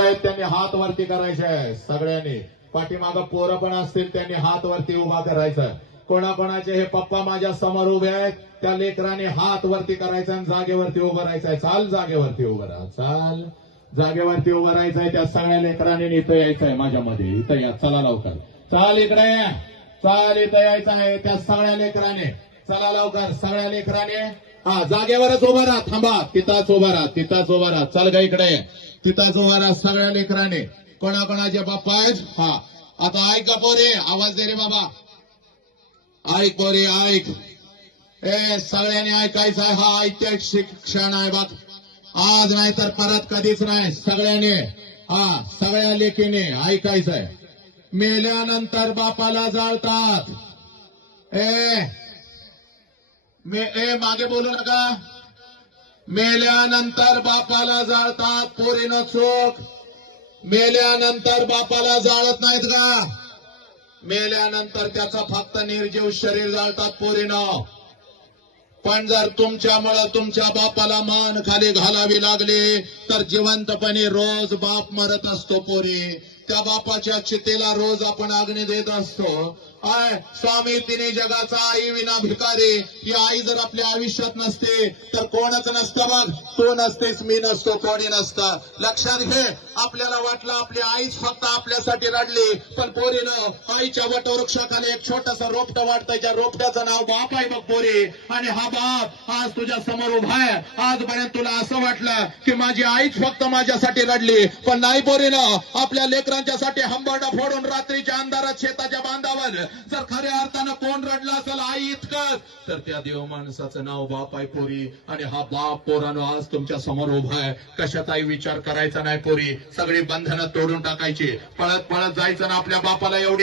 उभे आहेत त्यांनी हात वरती करायचे आहे सगळ्यांनी. पाठीमागं पोरं पण असतील त्यांनी हात वरती उभा करायचं. कोणाकोणाचे हे पप्पा माझ्या समोर उभे आहेत त्या लेकराने हात वरती करायचा आणि जागेवरती उभं राहायचंय. चाल जागेवरती उभं राहा. चाल जागेवरती उभं राहायचंय. त्या सगळ्या लेकराने इथं यायचंय माझ्यामध्ये. इथं या. चला लवकर. चाल इकडे. चाल इथं यायचं आहे त्या सगळ्या लेकराने. चला लवकर सगळ्या लेकराने. हा जागेवरच उभा राहा. थांबा. तिथंच उभा राहा. तिथंच उभा राहा. चल गा इकडे. तिथंच उभा राहा सगळ्या लेकराने. कोणाकोणाचे बाप्पा आहेत. हा आता ऐक का पोरे. आवाज दे रे बाबा. ऐक पोरे ऐक. सगळ्यांनी ऐकायचं आहे. हा ऐतिहासिक क्षण आहे बघ. आज नाही तर परत कधीच नाही. सगळ्यांनी हा सगळ्या लेकीने ऐकायचंय. मेल्यानंतर बापाला जाळतात. मागे बोलू नका. मेल्यानंतर बापाला जाळतात. पोरीनं चोख. मेल्यानंतर बापाला जाळत नाहीत का. मेल्यानंतर त्याचं फक्त निर्जीव शरीर जाळतात पोरीनं. पण जर तुमच्यामुळे तुमच्या बापाला मान खाली घालावी लागली तर जिवंतपणे रोज बाप मरत असतो पोरी. त्या बापाच्या चितेला रोज आपण अग्नी देत असतो. स्वामी तिने जगाचा आई विना भिकारी. ही आई जर आपल्या आयुष्यात नसते तर कोणच नसतं बघ. तू नसतेस मी नसतो कोणी नसतं. लक्षात घे. आपल्याला वाटलं आपली आईच फक्त आपल्यासाठी रडली पण पोरीनं आईच्या वटवृक्षाखाली एक छोटस रोपटं वाटतंय. त्या रोपट्याचं नाव बाप आहे बघ पोरी. आणि हा बाप आज तुझ्या समोर उभा आहे. आजपर्यंत तुला असं वाटलं की माझी आईच फक्त माझ्यासाठी रडली पण नाही पोरीनं. आपल्या लेकरांच्यासाठी हंबरडा फोडून रात्रीच्या अंधारात शेताच्या बांधावर जर खऱ्या अर्थानं कोण रडलं असेल आई इतकंच तर त्या देव माणसाचं नाव बाप आहे पोरी. आणि हा बाप पोरानो आज तुमच्या समोर उभा आहे. कशाचाही विचार करायचा नाही पोरी. सगळी बंधनं तोडून टाकायची. पळत पळत जायचं ना आपल्या बापाला एवढी